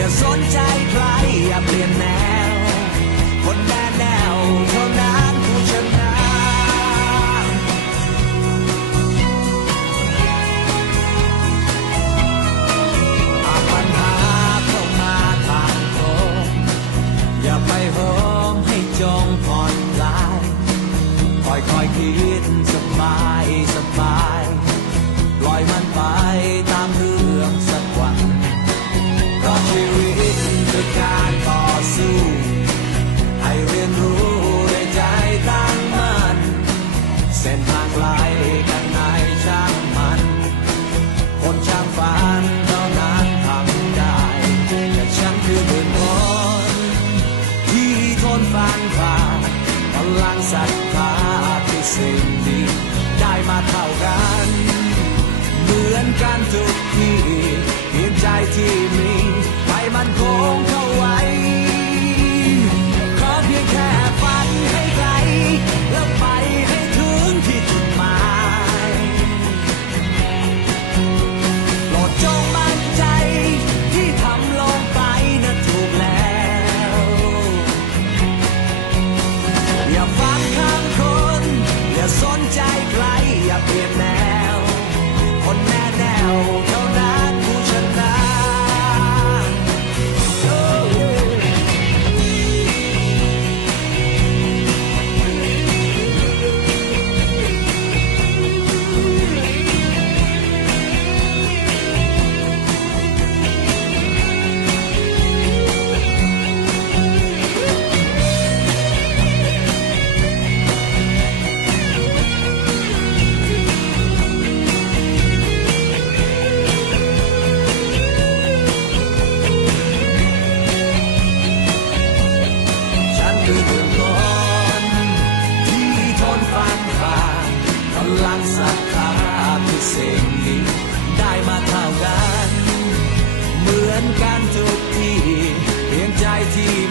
อย่าสนใจใครอย่าเปลี่ยนแน อนกันทุกทีเห็นใจที่มี ลังศรัทธาคือสิ่งนี้ได้มาเท่ากัน เหมือนกันทุกทีเพียงใจที่